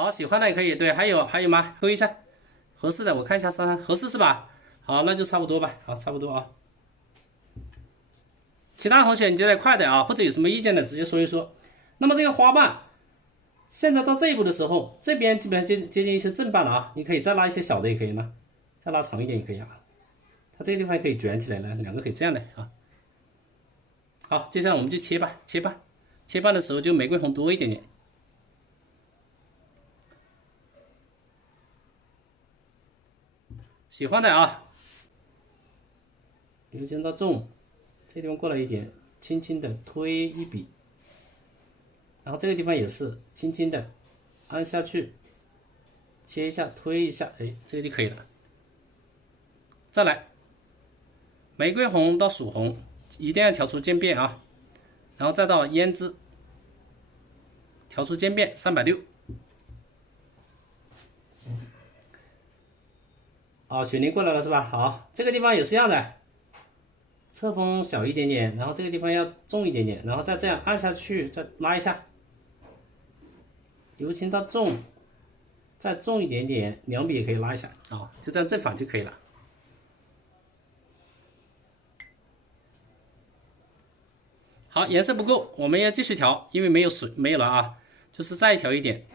好，喜欢的也可以。对，还有吗？勾一下，合适的我看一下合适是吧？好，那就差不多吧。好，差不多啊。其他同学你觉得快点啊，或者有什么意见的直接说一说。那么这个花瓣现在到这一步的时候，这边基本上接近一些正瓣了啊，你可以再拉一些小的也可以呢，再拉长一点也可以啊。它这个地方可以卷起来呢，两个可以这样的啊。好，接下来我们就切吧，切瓣的时候就玫瑰红多一点点。喜欢的啊，油煎到重，这地方过来一点，轻轻的推一笔，然后这个地方也是轻轻的按下去，切一下，推一下，哎，这个就可以了。再来，玫瑰红到曙红，一定要调出渐变啊，然后再到胭脂，调出渐变360。啊，雪梨过来了是吧？好，这个地方也是一样的，侧锋小一点点，然后这个地方要重一点点，然后再这样按下去，再拉一下，油青到重，再重一点点，两笔也可以拉一下啊，就这样正反就可以了。好，颜色不够，我们要继续调，因为没有水没有了啊，就是再调一点。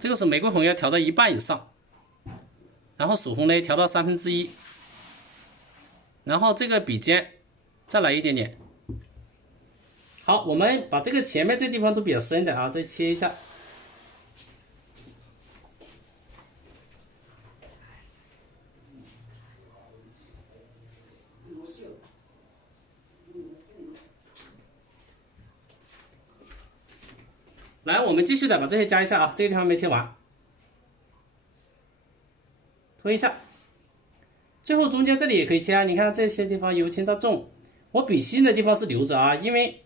这个时候玫瑰红要调到一半以上。然后曙红呢调到1/3，然后这个笔尖再来一点点。好，我们把这个前面这地方都比较深的啊，再切一下。来，我们继续的把这些加一下啊，这个地方没切完，推一下。最后中间这里也可以切啊，你看这些地方由轻到重，我笔芯的地方是留着啊，因为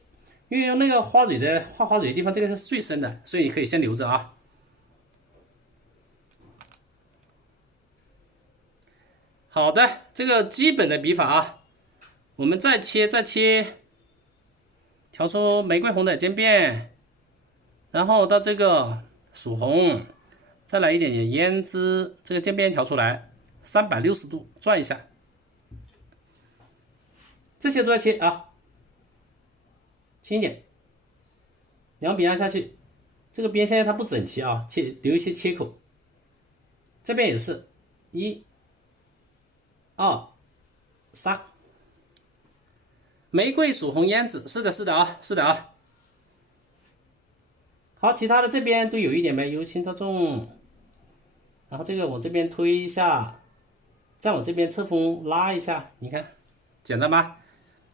用那个花蕊的画花蕊的地方，这个是最深的，所以你可以先留着啊。好的，这个基本的笔法啊，我们再切，调出玫瑰红的渐变，然后到这个曙红，再来一点点胭脂，这个渐变调出来，360度转一下，这些都要切啊，轻一点，两笔按下去，这个边线它不整齐啊，留一些切口，这边也是，1、2、3，玫瑰、曙红、胭脂，是的啊。好，其他的这边都有一点呗，由轻到重，然后这个往这边推一下，再往这边侧锋拉一下，你看简单吧？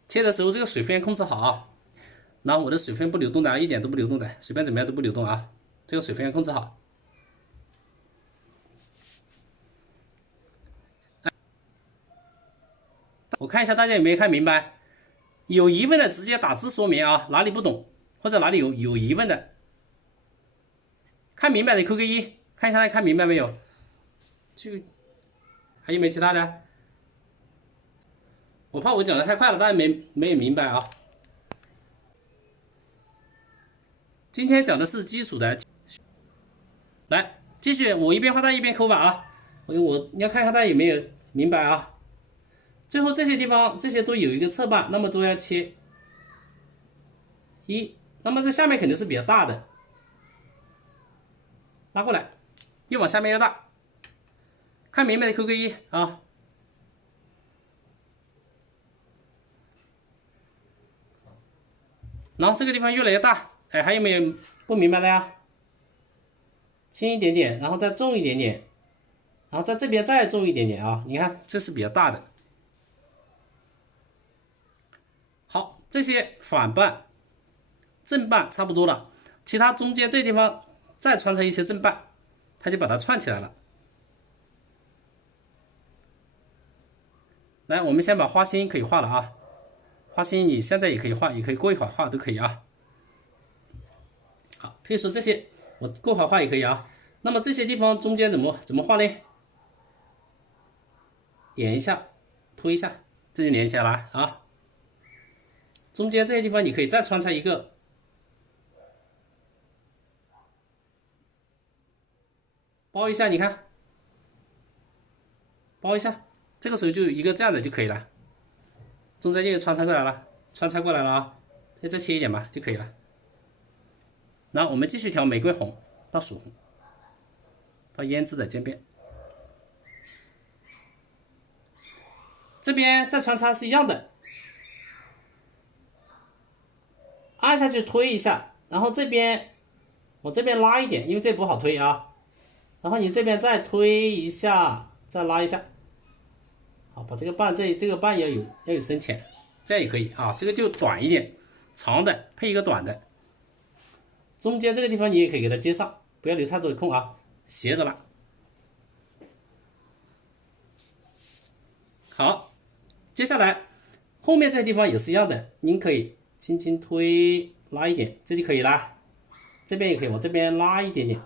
切的时候这个水分控制好啊，然后我的水分不流动的啊，一点都不流动的，随便怎么样都不流动啊，这个水分要控制好。我看一下大家有没有看明白？有疑问的直接打字说明啊，哪里不懂或者哪里有疑问的，看明白的扣个1，看一下看明白没有？这个还有没有其他的？我怕我讲的太快了，大家没有明白啊。今天讲的是基础的，来继续，我一边画大一边抠吧啊。我要看看大家有没有明白啊。最后这些地方这些都有一个侧瓣，那么都要切1，那么这下面肯定是比较大的，拉过来，越往下面越大，看明白的扣个1啊。然后这个地方越来越大，哎，还有没有不明白的呀？轻一点点，然后再重一点点，然后在这边再重一点点啊！你看这是比较大的。好，这些反瓣、正瓣差不多了，其他中间这地方再穿插一些正瓣，它就把它串起来了。来，我们先把花心可以画了啊，花心你现在也可以画，也可以过一会儿画都可以啊。好，譬如说这些我过会儿画也可以啊。那么这些地方中间怎么画呢？点一下，推一下，这就连起来了啊。中间这些地方你可以再穿插一个，包一下，你看，包一下，这个时候就一个这样的就可以了，中间就穿插过来了，啊，再切一点吧就可以了。然后我们继续调玫瑰红到曙红，到胭脂的渐变，这边再穿插是一样的，按下去推一下，然后这边我这边拉一点，因为这不好推啊，然后你这边再推一下，再拉一下，好，把这个瓣这个瓣要有深浅，这样也可以啊，这个就短一点，长的配一个短的，中间这个地方你也可以给它接上，不要留太多的空啊，斜着拉。好，接下来后面这个地方也是一样的，您可以轻轻推拉一点，这就可以了。这边也可以往这边拉一点点，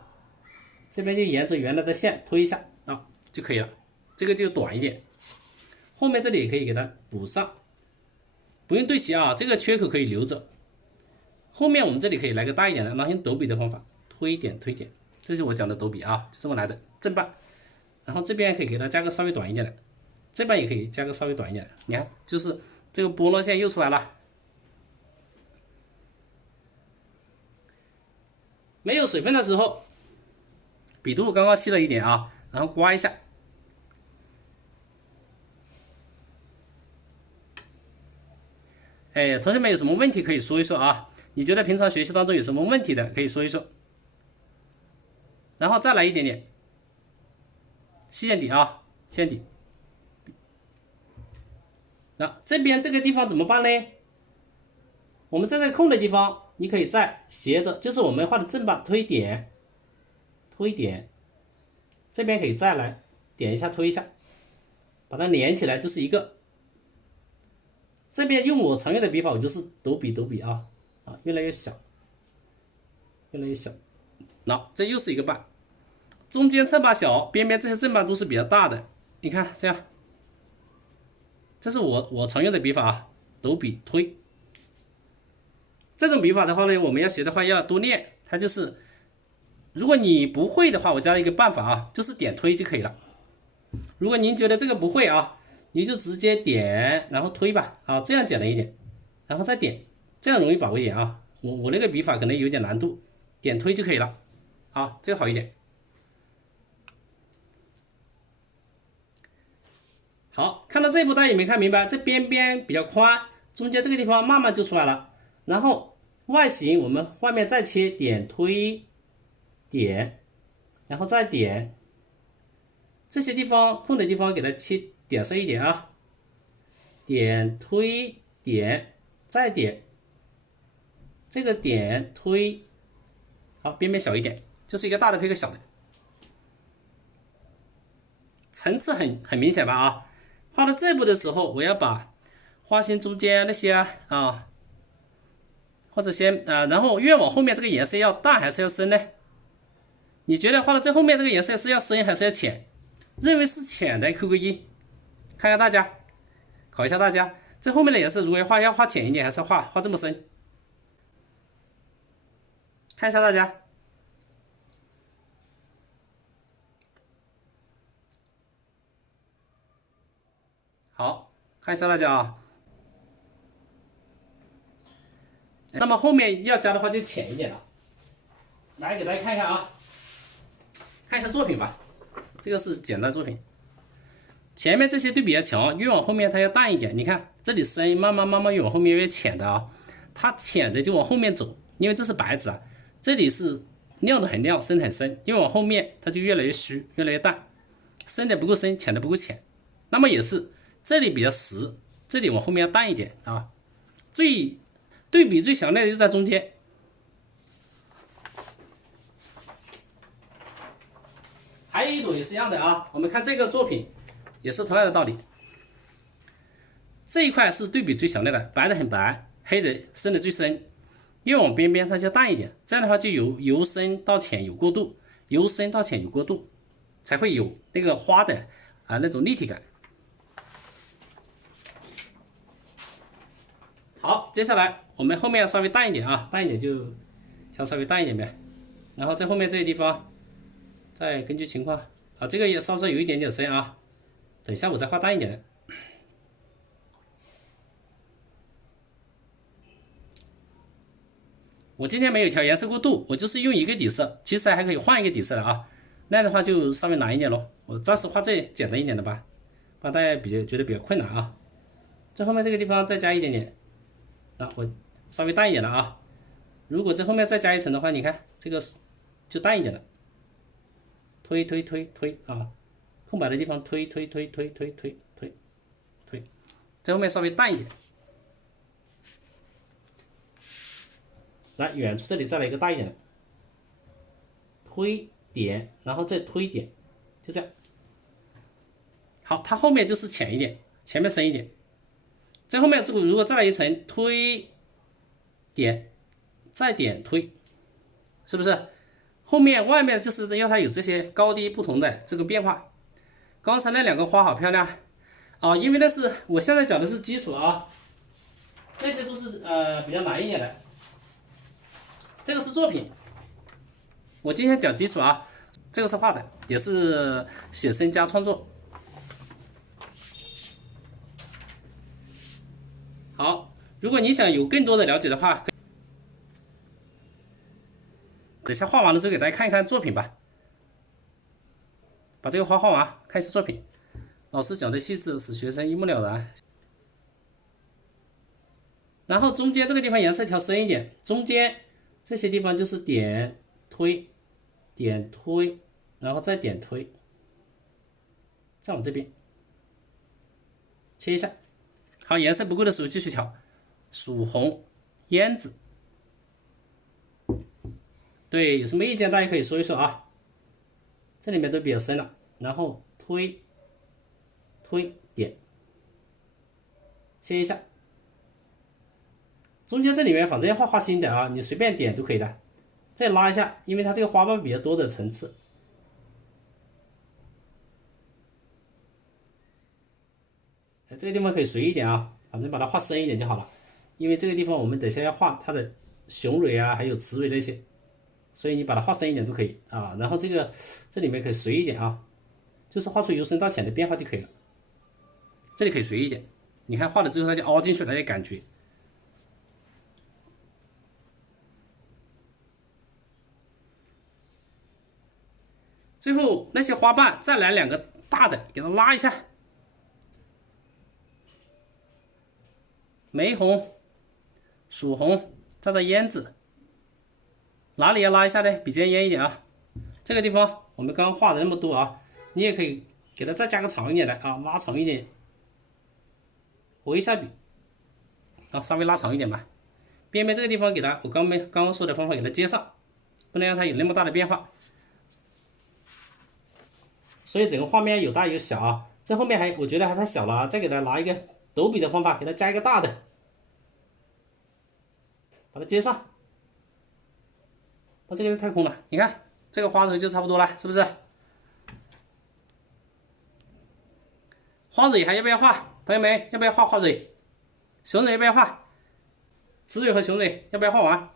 这边就沿着原来的线推一下啊就可以了。这个就短一点，后面这里也可以给它补上，不用对齐啊，这个缺口可以留着。后面我们这里可以来个大一点的，然后用抖笔的方法推点推点，这是我讲的抖笔啊，就这么来的正瓣。然后这边可以给它加个稍微短一点的，这边也可以加个稍微短一点的，你看，就是这个波浪线又出来了。没有水分的时候，笔肚刚刚稀了一点啊，然后刮一下。哎，同学们有什么问题可以说一说啊？你觉得平常学习当中有什么问题的可以说一说。然后再来一点点细线底啊，线底。那这边这个地方怎么办呢？我们在这个空的地方，你可以再斜着，就是我们画的正瓣推点，推点，这边可以再来点一下，推一下，把它连起来就是一个。这边用我常用的笔法，我就是抖笔啊，越来越小，越来越小。那这又是一个瓣，中间侧瓣小，边边这些正瓣都是比较大的。你看这样，这是我常用的笔法啊，抖笔推。这种笔法的话呢，我们要学的话要多练。它就是，如果你不会的话，我教一个办法啊，就是点推就可以了。如果您觉得这个不会啊，你就直接点，然后推吧，啊，这样简单一点，然后再点，这样容易把握一点啊。我那个笔法可能有点难度，点推就可以了，啊，这个好一点。好，看到这一步大家有没有看明白？这边边比较宽，中间这个地方慢慢就出来了，然后外形我们外面再切点推点，然后再点，这些地方空的地方给它切点深一点啊，点推点再点，这个点推，好，边边小一点，就是一个大的配个小的，层次很明显吧啊。画到这步的时候，我要把花心中间那些啊，或者先然后越往后面这个颜色要淡还是要深呢？你觉得画到这后面这个颜色是要深还是要浅？认为是浅的扣个一，看看大家，考一下大家，这后面的颜色如果要画浅一点还是画这么深？看一下大家。好，看一下大家啊。那么后面要加的话就浅一点了。来给大家看一看啊，看一下作品吧。这个是简单作品。前面这些对比较强，越往后面它要淡一点。你看这里深，慢慢越往后面越浅的啊。它浅的就往后面走，因为这是白纸啊。这里是亮的很亮，深的很深，因为往后面它就越来越虚，越来越淡，深的不够深，浅的不够浅。那么也是。这里比较实，这里往后面要淡一点啊。对比最强烈的就在中间。还有一种也是一样的啊，我们看这个作品也是同样的道理。这一块是对比最强烈的，白的很白，黑的深的最深，越往边边它就淡一点，这样的话就由深到浅有过渡，由深到浅有过渡，才会有那个花的那种立体感。好，接下来我们后面要稍微淡一点啊，淡一点就调稍微淡一点呗。然后在后面这个地方再根据情况啊，这个也稍稍有一点点深啊，等一下我再画淡一点的。我今天没有调颜色过度，我就是用一个底色，其实还可以换一个底色的啊，那样的话就稍微难一点咯。我暂时画这简单一点的吧，不然大家觉得比较困难啊。这后面这个地方再加一点点，那我稍微淡一点了啊。如果这后面再加一层的话，你看这个就淡一点了，推推推推啊，空白的地方推推推推推推推推，这后面稍微淡一点。来，远处这里再来一个大一点的，推点，然后再推点，就这样。好，它后面就是浅一点，前面深一点。这后面这个如果再来一层推点，再点推，是不是？后面外面就是要它有这些高低不同的这个变化。刚才那两个花好漂亮啊，因为那是我现在讲的是基础啊，那些都是比较难一点的。这个是作品，我今天讲基础啊，这个是画的，也是写生加创作。好，如果你想有更多的了解的话，等下画完了之后给大家看一看作品吧。把这个画完，看一下作品。老师讲的细致，使学生一目了然。然后中间这个地方颜色调深一点，中间这些地方就是点推，点推，然后再点推，再往这边切一下。好，颜色不够的时候继续调，曙红、烟紫。对，有什么意见大家可以说一说啊。这里面都比较深了，然后推点，切一下。中间这里面反正要画新的啊，你随便点都可以的。再拉一下，因为它这个花瓣比较多的层次。这个地方可以随意一点啊，反正把它画深一点就好了。因为这个地方我们等下要画它的雄蕊啊，还有雌蕊那些，所以你把它画深一点都可以啊。然后这里面可以随意一点啊，就是画出由深到浅的变化就可以了。这里可以随意一点，你看画了之后它就凹进去了，那感觉。最后那些花瓣再来两个大的，给它拉一下。玫红、曙红，再到烟紫，哪里要拉一下呢？比这烟一点啊。这个地方我们刚刚画的那么多啊，你也可以给它再加个长一点的啊，拉长一点，回一下笔啊，稍微拉长一点吧。边边这个地方给它，我刚刚说的方法给它接上，不能让它有那么大的变化。所以整个画面有大有小啊，这后面我觉得还太小了啊，再给它拿一个抖笔的方法，给它加一个大的，把它接上。把这个太空了，你看这个花蕊就差不多了，是不是？花蕊还要不要画？朋友们要不要画花蕊？雄蕊要不要画？雌蕊和雄蕊要不要画完？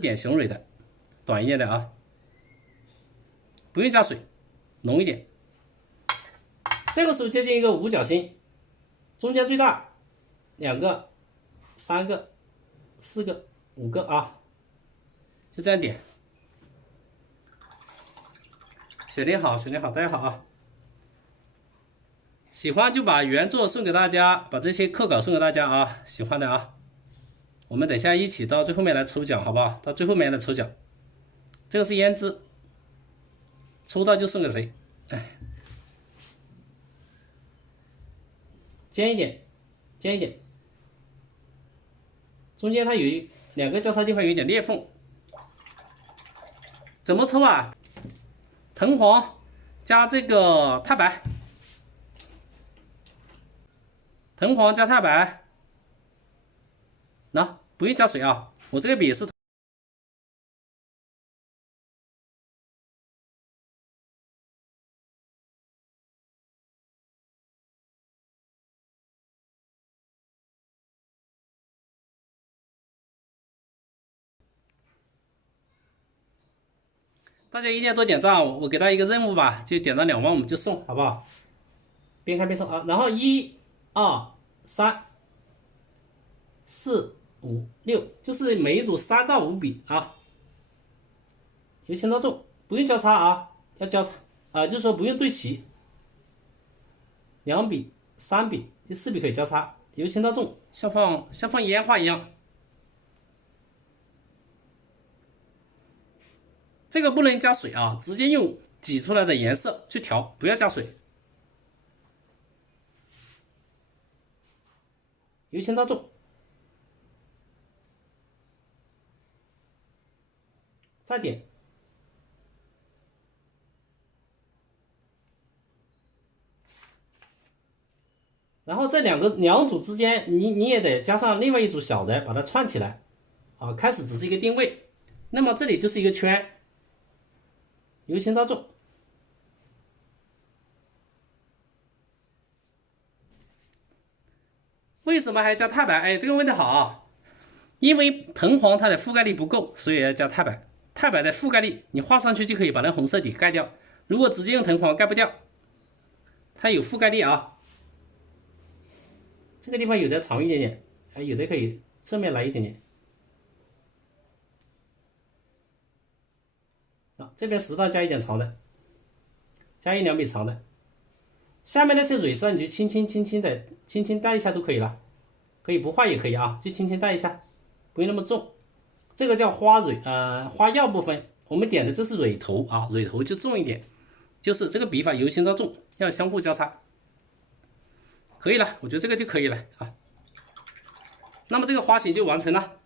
点雄蕊的，短一点的啊，不用加水，浓一点。这个时候接近一个五角星，中间最大2个、3个、4个、5个啊，就这样点。选定好，选定好，大家好啊！喜欢就把原作送给大家，把这些课稿送给大家啊！喜欢的啊，我们等下一起到最后面来抽奖，好不好？到最后面来抽奖。这个是胭脂，抽到就送给谁？哎，尖一点，尖一点。中间它有2个交叉地方有一点裂缝，怎么抽啊？藤黄加这个太白，藤黄加太白，那不用加水啊，我这个笔是。大家一定要多点赞，我给大家一个任务吧，就点到2万我们就送，好不好？边看边送啊。然后1、2、3、4、5、6，就是每一组3到5笔啊。由轻到重，不用交叉啊，要交叉就是说不用对齐，2笔、3笔、第4笔可以交叉，由轻到重，像放烟花一样。这个不能加水啊，直接用挤出来的颜色去调，不要加水。由轻到重，再点，然后这两组之间，你也得加上另外一组小的，把它串起来啊。开始只是一个定位，那么这里就是一个圈，由轻到重。为什么还加钛白？哎，这个问题好啊，因为藤黄它的覆盖力不够，所以要加钛白。钛白的覆盖力，你画上去就可以把那红色底盖掉。如果直接用藤黄盖不掉，它有覆盖力啊。这个地方有的长一点点，有的可以正面来一点点。这边10道加一点长的，加1、2笔长的。下面那些蕊色你就轻轻带一下都可以了，可以不画也可以啊，就轻轻带一下，不用那么重。这个叫花蕊花药部分，我们点的这是蕊头啊，蕊头就重一点，就是这个笔法由轻到重，要相互交叉。可以了，我觉得这个就可以了啊。那么这个花型就完成了。